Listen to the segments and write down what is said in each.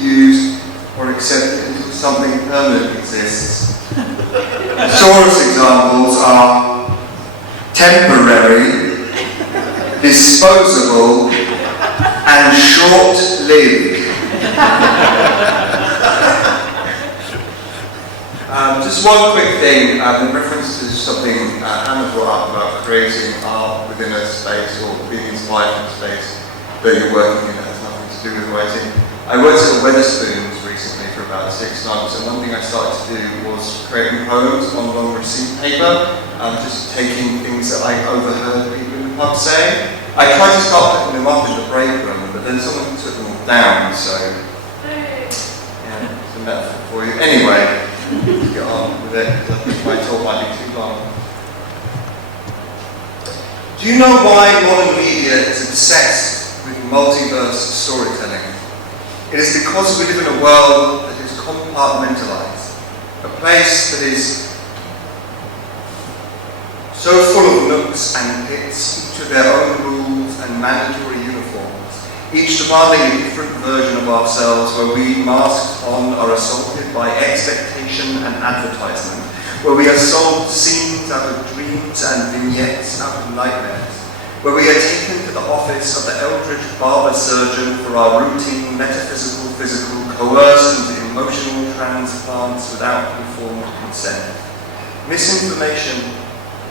used or accepted until something permanent exists. The shortest examples are temporary, disposable, and short-lived. Just one quick thing, in reference to something Hannah brought up about creating art within a space or being inspired from a space that you're working in that has nothing to do with writing. I worked at Wetherspoons recently for about 6 months, and one thing I started to do was creating poems on long receipt paper, just taking things that I overheard people in the pub saying. I tried to start putting them up in the break room, but then someone took them all down, so yeah, it's a metaphor for you. Anyway, let's get on with it, because I think my talk might be too long. Do you know why modern media is obsessed with multiverse storytelling? It is because we live in a world that is compartmentalized, a place that is so full of nooks and pits, each with their own rules and mandatory uniforms, each demanding a different version of ourselves, where we, masked on, are assaulted by expectation and advertisement, where we are sold scenes out of dreams and vignettes out of nightmares, where we are taken to the office of the eldritch barber surgeon for our routine metaphysical, physical, coerced into emotional transplants without informed consent. Misinformation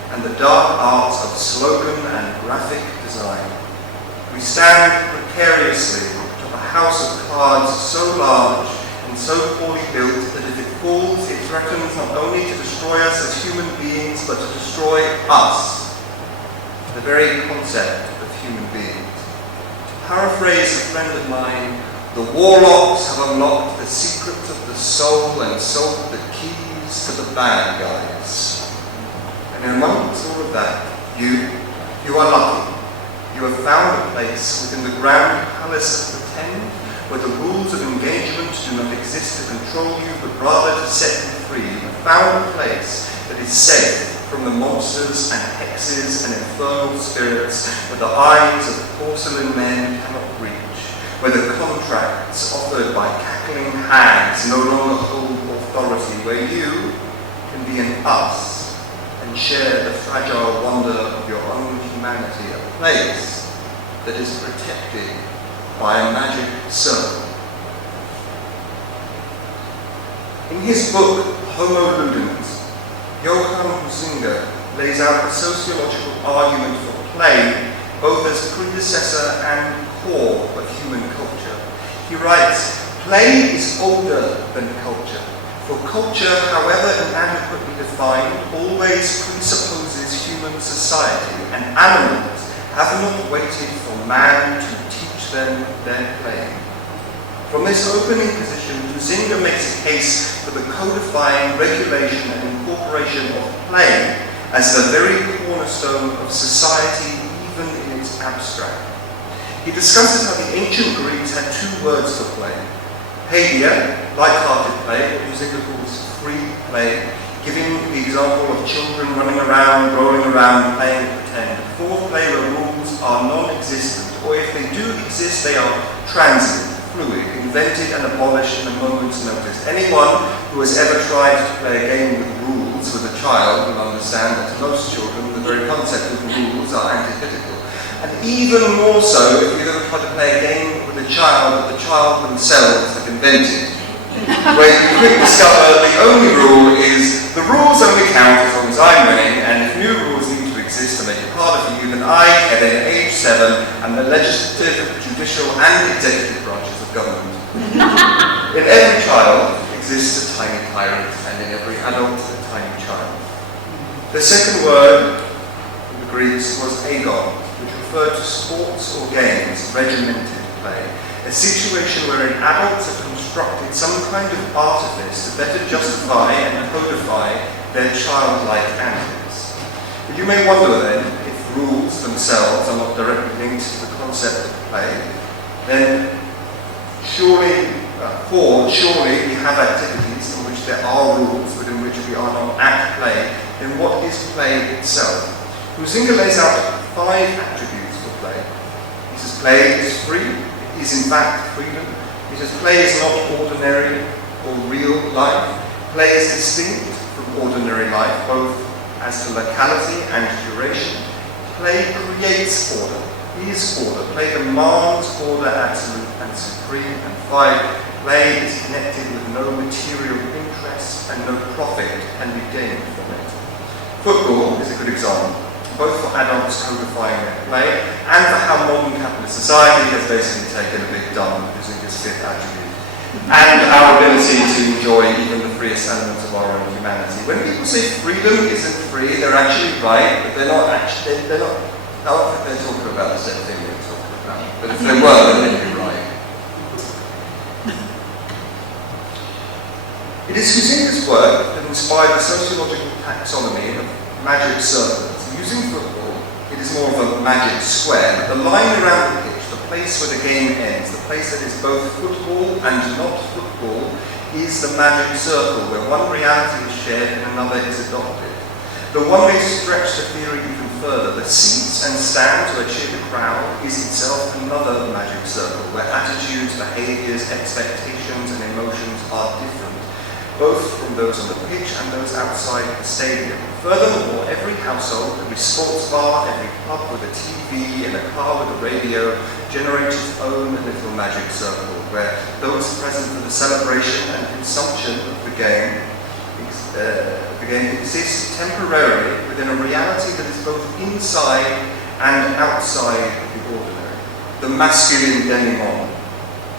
and the dark arts of slogan and graphic design. We stand precariously atop a house of cards so large and so poorly built that if it falls, it threatens not only to destroy us as human beings, but to destroy us, the very concept of human beings. To paraphrase a friend of mine, the warlocks have unlocked the secrets of the soul and sold the keys to the bad guys. And amongst all of that, you are lucky. You have found a place within the grand palace of pretend, where the rules of engagement do not exist to control you, but rather to set you free. You have found a place that is safe from the monsters and hexes and infernal spirits, where the eyes of porcelain men cannot reach, where the contracts offered by cackling hags no longer hold authority, where you can be an us and share the fragile wonder of your own humanity, a place that is protected by a magic circle. In his book, Homo Ludens, Johann Huizinga lays out a sociological argument for play, both as predecessor and core of human culture. He writes, "Play is older than culture. For culture, however inadequately defined, always presupposes human society, and animals have not waited for man to teach them their playing." From this opening position, Huizinga makes a case for the codifying, regulation, and incorporation of play as the very cornerstone of society, even in its abstract. He discusses how the ancient Greeks had 2 words for play: paideia, light-hearted play, what Huizinga calls free play, giving the example of children running around, rolling around, playing pretend. Foreplay where rules are non-existent, or if they do exist, they are transient, fluid, invented and abolished in a moment's notice. Anyone who has ever tried to play a game with rules with a child will understand that to most children, the very concept of rules are antithetical. And even more so if you've ever tried to play a game with a child that the child themselves have invented, where you quickly discover the only rule is the rules only count as long as I'm winning, and if new rules need to exist to make it harder for you, then I, Kevin, age 7, am the legislative, judicial, and executive branches of government. In every child exists a tiny tyrant, and in every adult a tiny child. The second word in the Greeks was agon, which referred to sports or games, regimented play, a situation wherein adults have constructed some kind of artifice to better justify and codify their childlike antics. But you may wonder then, if rules themselves are not directly linked to the concept of play, then surely we have activities in which there are rules, but in which we are not at play. Then what is play itself? Huizinga lays out 5 attributes for play. He says play is free, it is in fact freedom. Because play is not ordinary or real life. Play is distinct from ordinary life, both as to locality and duration. Play creates order, is order. Play demands order, absolute and supreme. And 5, play is connected with no material interest and no profit can be gained from it. Football is a good example, both for adults codifying their play and for how modern capitalist society has basically taken a big dump using this 5th attribute, and our ability to enjoy even the freest elements of our own humanity. When people say freedom isn't free, they're actually right, but they're not actually, I don't think they're talking about the same thing we're talking about. But if they were, then they'd be right. It is Huizinga's work that inspired the sociological taxonomy of magic circles. Using football, it is more of a magic square, but the line around the pitch, the place where the game ends, the place that is both football and not football, is the magic circle, where one reality is shared and another is adopted. The one may stretch the theory even further. The seats and stands where cheer the crowd is itself another magic circle, where attitudes, behaviours, expectations and emotions are different, both from those on the pitch and those outside the stadium. Furthermore, every household, every sports bar, every pub with a TV and a car with a radio generates its own little magic circle, where those present for the celebration and consumption of the game exist temporarily within a reality that is both inside and outside the ordinary. The masculine denouement,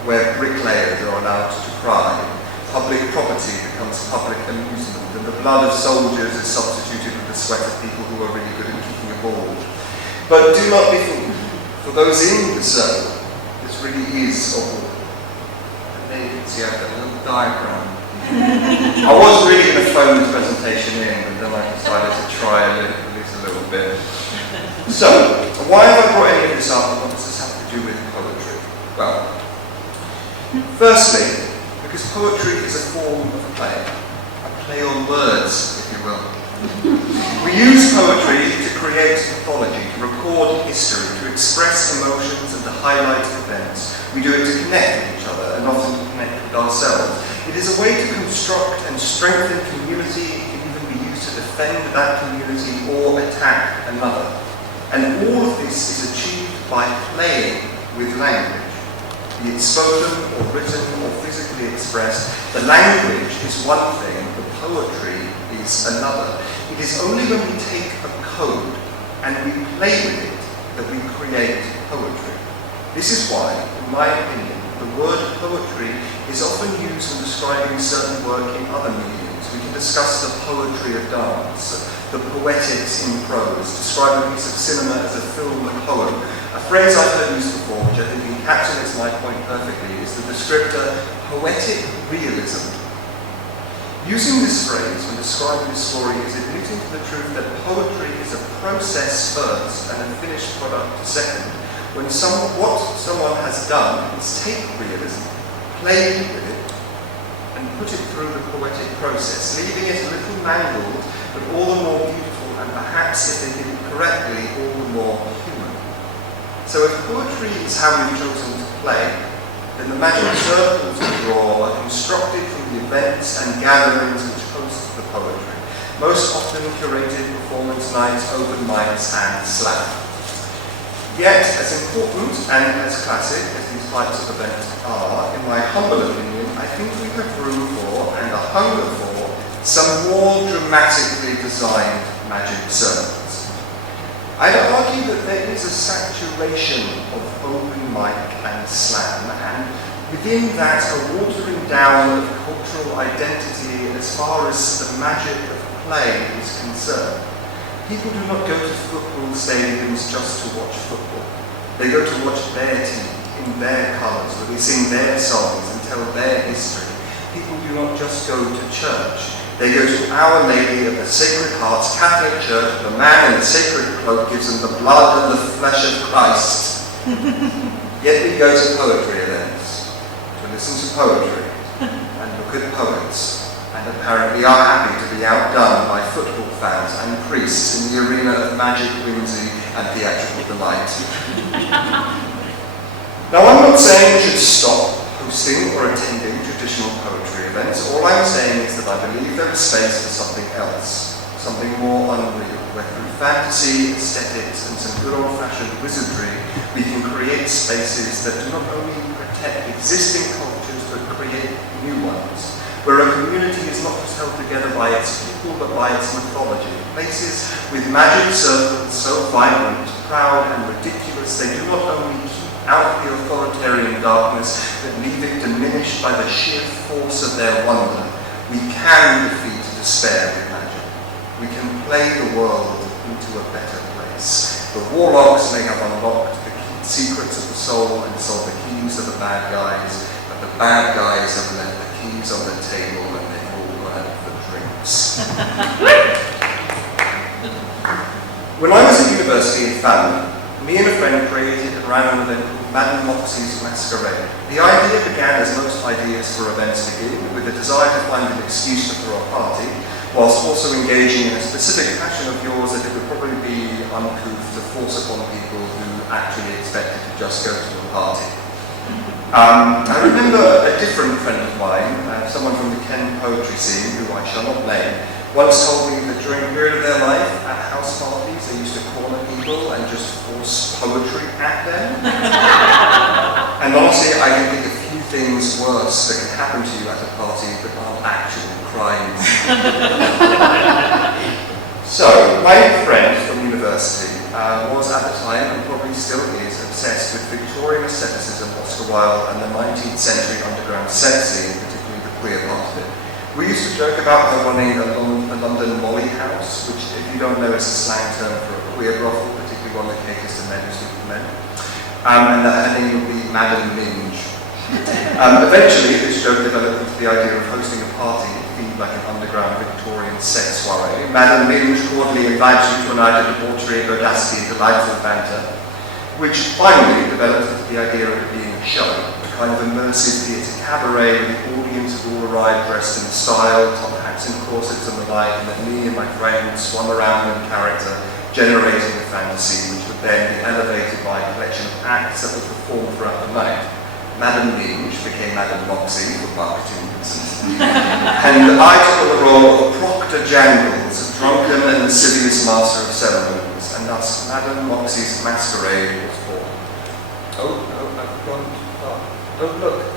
where bricklayers are allowed to cry. Public property becomes public amusement, and the blood of soldiers is substituted with the sweat of people who are really good at kicking a ball. But do not be fooled. For those in the circle, this really is a war. And there you can see I've got a little diagram. I was really going to phone this presentation in, but then I decided to try at least a little bit. So, why have I brought any of this up, and what does this have to do with poetry? Well, firstly, because poetry is a form of play. A play on words, if you will. We use poetry to create mythology, to record history, to express emotions and to highlight events. We do it to connect with each other and often to connect with ourselves. It is a way to construct and strengthen community. It can even be used to defend that community or attack another. And all of this is achieved by playing with language. Be it spoken or written or physically expressed, the language is one thing, the poetry is another. It is only when we take a code and we play with it that we create poetry. This is why, in my opinion, the word poetry is often used when describing certain work in other mediums. We can discuss the poetry of dance, the poetics in prose, describe a piece of cinema as a film, a poem. A phrase I've heard used before, which I think encapsulates my point perfectly, is the descriptor poetic realism. Using this phrase when describing a story is admitting to the truth that poetry is a process first and a finished product second. When what someone has done is take realism, play with it, and put it through the poetic process, leaving it a little mangled, but all the more beautiful, and perhaps, if they did it correctly, all the more human. So if poetry is how we've chosen to play, then the magic circles we draw are constructed from the events and gatherings which host the poetry, most often curated performance nights, open mics, and slam. Yet, as important and as classic as these types of events are, in my humble opinion, I think we have room for, and a hunger for, some more dramatically designed magic circles. I'd argue that there is a saturation of open mic and slam, and within that a watering down of cultural identity as far as the magic of play is concerned. People do not go to football stadiums just to watch football. They go to watch their team in their colours, where they sing their songs and tell their history. People do not just go to church. They go to Our Lady of the Sacred Heart's Catholic Church. The man in the sacred cloak gives them the blood and the flesh of Christ. Yet we go to poetry events, to listen to poetry, and look at poets, and apparently are happy to be outdone by football fans and priests in the arena of magic, whimsy, and theatrical delight. Now, I'm not saying we should stop hosting or attending traditional poetry events. All I'm saying is that I believe there is space for something else, something more unreal, where through fantasy, aesthetics, and some good old-fashioned wizardry, we can create spaces that do not only protect existing cultures, but create new ones, where a community is not just held together by its people, but by its mythology. Places with magic circles so vibrant, proud, and ridiculous, they do not only keep out the authoritarian darkness, but leave it diminished by the sheer force of their wonder. We can defeat despair with magic. We can play the world into a better place. The warlocks may have unlocked the secrets of the soul and sold the keys to the bad guys, but the bad guys have left the keys on the table and they've all gone out for drinks. When I was at university in Fallon, me and a friend created and ran an event called Madame Moxie's Masquerade. The idea began as most ideas for events begin, with the desire to find an excuse to throw a party, whilst also engaging in a specific passion of yours that it would probably be uncouth to force upon people who actually expected to just go to a party. I remember a different friend of mine, someone from the Ken poetry scene, who I shall not name, once told me that during a period of their life, at house parties, they used to corner people and just force poetry at them. And honestly, I can think of few things worse that can happen to you at a party that aren't actual crimes. So, my friend from university was at the time, and probably still is, obsessed with Victorian aestheticism, Oscar Wilde, and the 19th century underground set scene, particularly the queer part of it. We used to joke about her running a London Molly house, which, if you don't know, is a slang term for a queer brothel, particularly one that caters to men who sleep with men. And that her name would be Madame Minge. Eventually, this joke developed into the idea of hosting a party themed like an underground Victorian sex soiree. Madame Minge cordially invites you to a night of debauchery, audacity, and delightful banter, which finally developed into the idea of it being a show, a kind of immersive theatre cabaret where the audience had all arrived dressed in style, top hats and corsets and the like, and that me and my friends swung around in character, generating a fantasy which would then be elevated by a collection of acts that were performed throughout the night. Madame Minge became Madame Moxie for marketing reasons, and I took on the role of Proctor Jangles, a drunken and lascivious master of ceremonies, and thus Madame Moxie's Masquerade was born. Oh, no, I've gone too far. Don't look.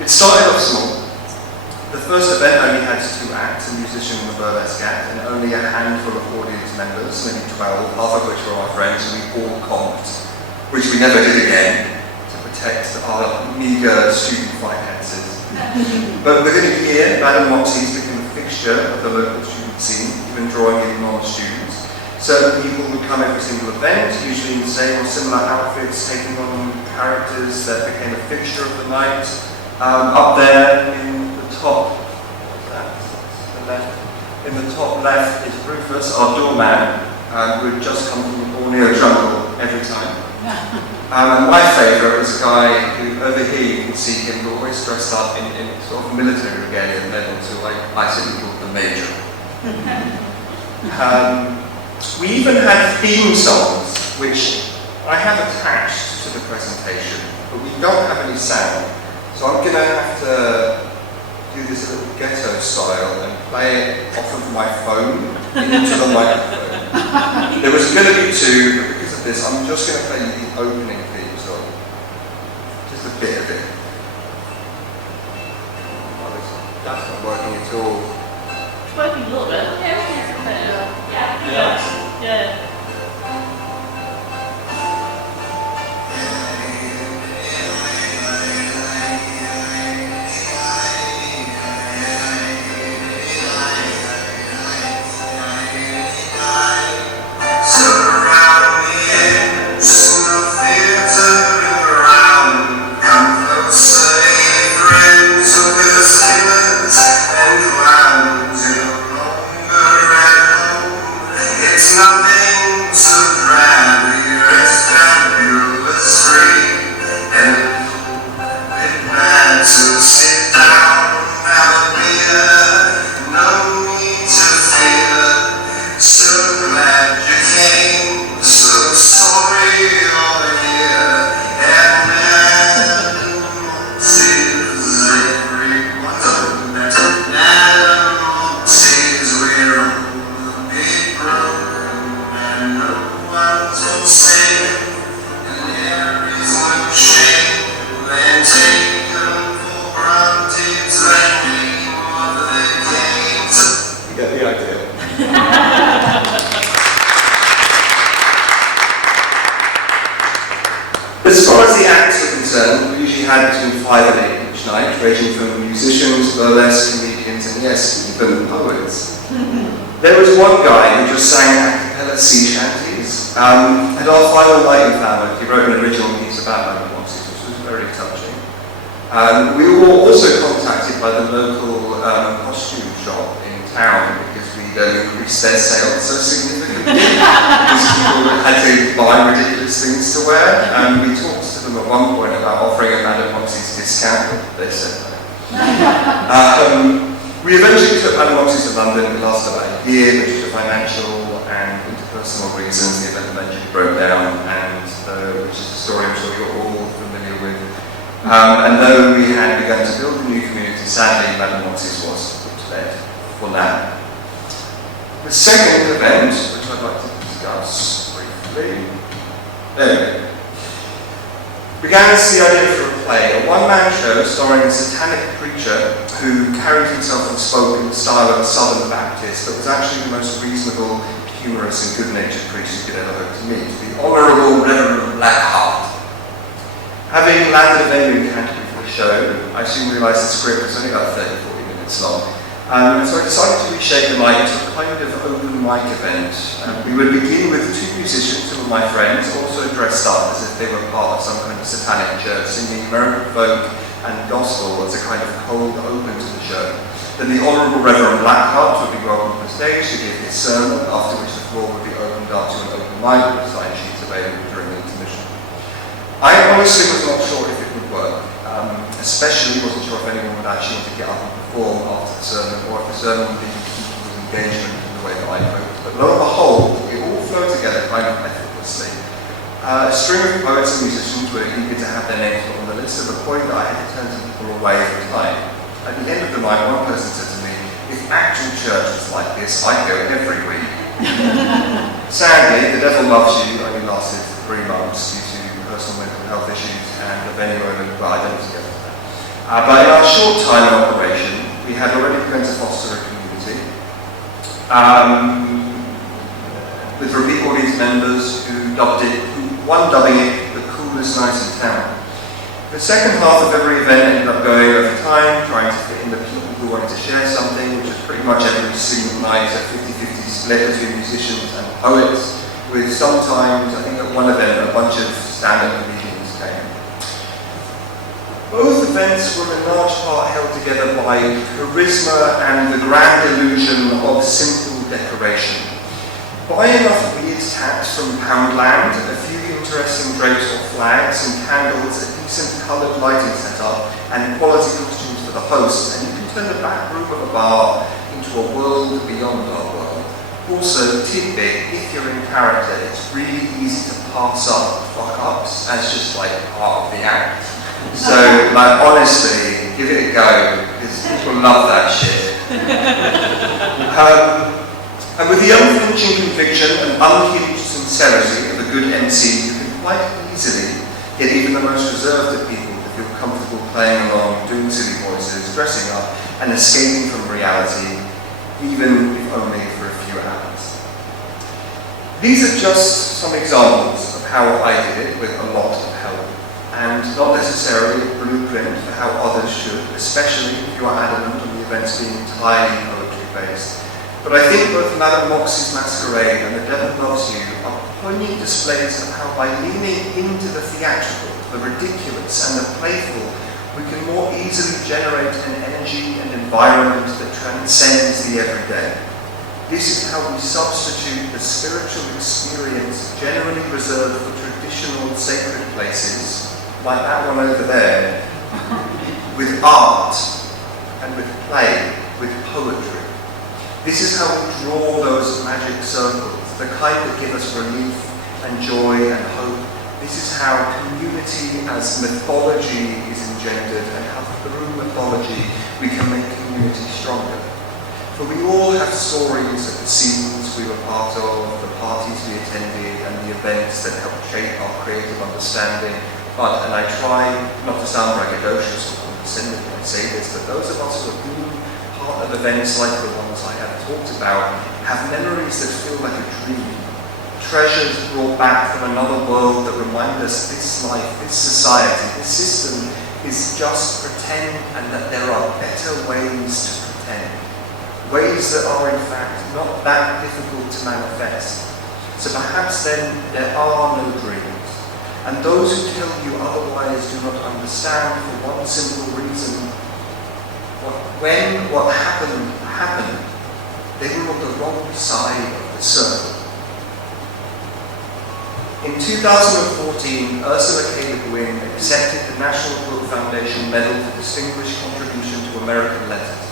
It started off small. The first event only had 2 acts, a musician and a burlesque act, and only a handful of audience members, maybe 12, half of which were our friends, and we all comped, which we never did again, to protect our meagre student finances. But within a year, Madame Moxie's became a fixture of the local student scene, even drawing in non-students. Certain people would come every single event, usually in the same or similar outfits, taking on characters that became a fixture of the night. Up there in the top, in the top left is Rufus, our doorman, who had just come from the Borneo jungle every time. And my favourite is a guy who, over here you can see him always dressed up in sort of military regalia levels, who I simply call the Major. We even had theme songs, which I have attached to the presentation, but we don't have any sound. So I'm going to have to do this a little ghetto style and play it off of my phone into the microphone. There was going to be 2, but because of this, I'm just going to play you the opening theme song. Just a bit of it. Oh, that's not working at all. It's working a little bit. Yeah. Friends of the sailors and clowns in a long usually had between 5 and 8 each night, ranging from musicians, burlesque, comedians, and yes, even poets. There was one guy who just sang a cappella sea shanties. At our final night in Falmouth, he wrote an original piece about Madame Moxie, which was very touching. We were also contacted by the local costume shop in town because we'd increased their sales so significantly because people had to buy ridiculous things to wear. We talked to them at one point about offering a Madame Moxie's discount, but they said no. We eventually took Madame Moxie to London. It lasted about a year, but due to financial and interpersonal reasons, the event eventually broke down, and which is a story I'm sure you're all familiar with. And though we had begun to build a new community, sadly, Madame Moxie's was put to bed for now. The second event, which I'd like to discuss briefly, began as the idea for a play, a one-man show starring a satanic preacher who carried himself and spoke in the style of a Southern Baptist, but was actually the most reasonable, humorous, and good-natured priest you could ever hope to meet, the Honourable Reverend Blackheart. Having landed a venue in Canterbury for the show, I soon realised the script was only about 30-40 minutes long. So I decided to reshape the night into a kind of open mic event. We would begin with 2 musicians who were my friends, also dressed up as if they were part of some kind of satanic church, singing American folk and gospel as a kind of cold open to the show. Then the Honourable Reverend Blackheart would be welcomed on the stage to give his sermon, after which the floor would be opened up to an open mic with sign sheets available during the intermission. I honestly was not sure if it would work, especially wasn't sure if anyone would actually want to get up and perform after the sermon, or if the sermon would be people's engagement in the way that I hoped. But lo and behold, it all flowed together kind of effortlessly. A string of poets and musicians were eager to have their names put on the list, to the point that I had to turn some people away every time. At the end of the night, one person said to me, "If actual church was like this, I'd go every week." Sadly, The Devil Loves You only lasted 3 months due to personal mental health issues and the venue owner, well, I don't get into that. But in our short time of operation, we had already begun to foster a community with repeat audience members who dubbing it the coolest night in town. The second half of every event ended up going over time, trying to fit in the people who wanted to share something, which was pretty much every single night, a 50-50 split between musicians and poets, with sometimes, I think at one event, a bunch of stand-up comedians came. Both events were in large part held together by charisma and the grand illusion of simple decoration. Buy enough weird tats from Poundland, a few interesting drapes or flags and candles, a decent coloured lighting setup, and quality costumes for the hosts, and you can turn the back room of a bar into a world beyond our world. Also, tidbit, if you're in character, it's really easy to pass up fuck-ups as just like part of the act. So, like, honestly, give it a go, because people love that shit. And with the unflinching conviction and unhinged sincerity of a good MC, you can quite easily get even the most reserved of people to feel comfortable playing along, doing silly voices, dressing up, and escaping from reality, even if only for a few hours. These are just some examples of how I did it with a lot of help, and not necessarily a blueprint for how others should, especially if you are adamant on the events being entirely poetry-based. But I think both Madame Moxie's Masquerade and The Devil Loves You are poignant displays of how by leaning into the theatrical, the ridiculous and the playful, we can more easily generate an energy and environment that transcends the everyday. This is how we substitute the spiritual experience generally reserved for traditional sacred places, like that one over there, with art and with play, with poetry. This is how we draw those magic circles, the kind that give us relief and joy and hope. This is how community as mythology is engendered, and how through mythology we can make community stronger. For we all have stories of the scenes we were part of, the parties we attended, and the events that helped shape our creative understanding. But, and I try not to sound braggadocious or condescending when I say this, but those of us who have been part of events like the ones I have talked about have memories that feel like a dream, treasures brought back from another world that remind us this life, this society, this system is just pretend and that there are better ways to pretend. Ways that are in fact not that difficult to manifest. So perhaps then there are no dreams. And those who tell you otherwise do not understand for one simple reason. When what happened, they were on the wrong side of the circle. In 2014, Ursula K. Le Guin accepted the National Book Foundation Medal for Distinguished Contribution to American Letters.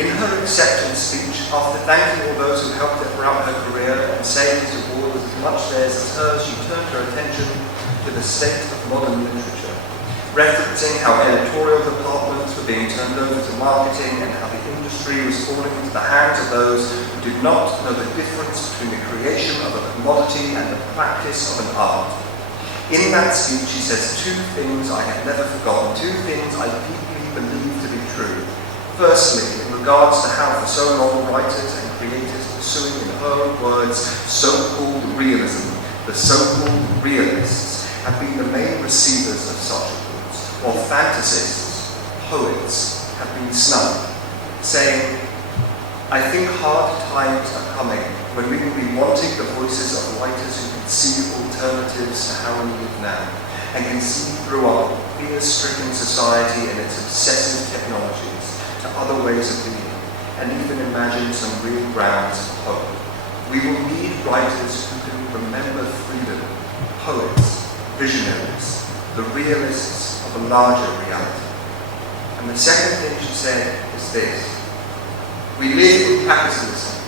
In her acceptance speech, after thanking all those who helped her throughout her career and saying this award was as much theirs as hers, she turned her attention to the state of modern literature, referencing how editorial departments were being turned over to marketing and how the industry was falling into the hands of those who did not know the difference between the creation of a commodity and the practice of an art. In that speech, she says two things I have never forgotten, two things I deeply believe to be true. Firstly, in regards to how for so long writers and creators pursuing, in her own words, so-called realism, the so-called realists, have been the main receivers of such awards, while fantasists, poets, have been snubbed, saying, I think hard times are coming when we will be wanting the voices of writers who can see alternatives to how we live now, and can see through our fear-stricken society and its obsessive technologies to other ways of being, and even imagine some real grounds of hope. We will need writers who can remember freedom, poets, visionaries, the realists of a larger reality. And the second thing she said is this: we live in capitalism.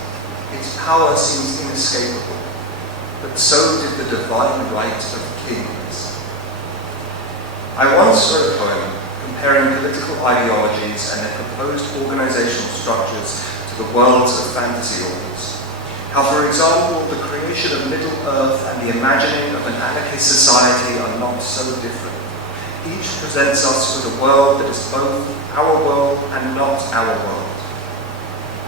Its power seems inescapable, but so did the divine right of kings. I once wrote a poem comparing political ideologies and their proposed organizational structures to the worlds of fantasy authors. How, for example, the creation of Middle-earth and the imagining of an anarchist society are not so different. Each presents us with a world that is both our world and not our world.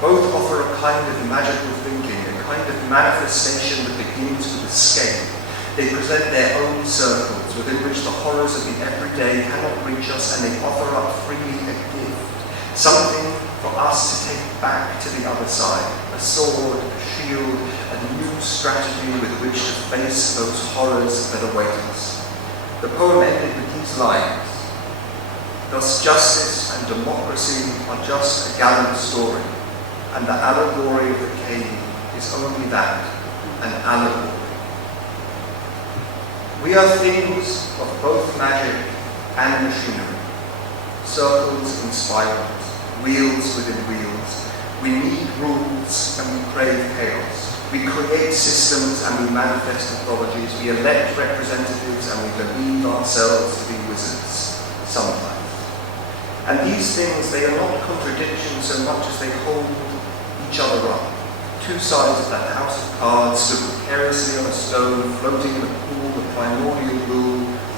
Both offer a kind of magical thinking, a kind of manifestation that begins with escape. They present their own circles within which the horrors of the everyday cannot reach us, and they offer up freely a gift, something for us to take back to the other side, a sword, a shield, a new strategy with which to face those horrors that await us. The poem ended with these lines: thus justice and democracy are just a gallant story, and the allegory of the cave is only that, an allegory. We are things of both magic and machinery, circles and spirals, wheels within wheels. We need rules and we crave chaos. We create systems and we manifest mythologies. We elect representatives and we believe ourselves to be wizards, sometimes. And these things, they are not contradictions so much as they hold each other up. Two sides of that house of cards stood precariously on a stone, floating in a pool of primordial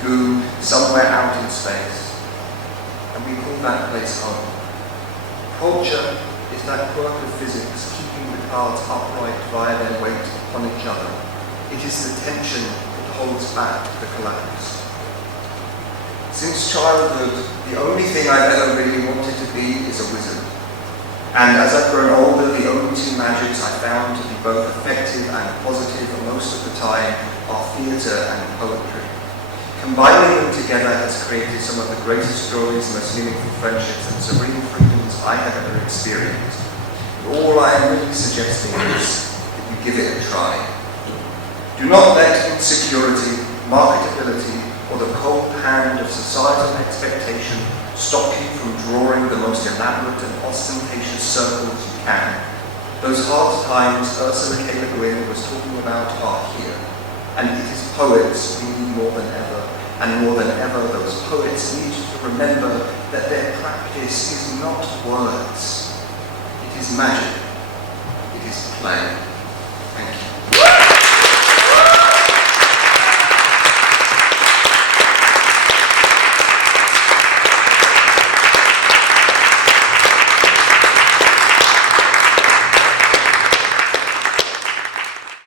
goo somewhere out in space. And we call that place home. Culture is that quirk of physics, keeping the cards upright via their weight upon each other. It is the tension that holds back the collapse. Since childhood, the only thing I've ever really wanted to be is a wizard. And as I've grown older, the only two magics I found to be both effective and positive most of the time are theatre and poetry. Combining them together has created some of the greatest joys, most meaningful friendships and serene freedoms I have ever experienced. But all I am really suggesting is that you give it a try. Do not let insecurity, marketability, or the cold hand of societal expectation stop you from drawing the most elaborate and ostentatious circles you can. Those hard times Ursula K. Le Guin was talking about are here, and it is poets we need more than ever, and more than ever those poets need to remember that their practice is not words, it is magic, it is play. Thank you.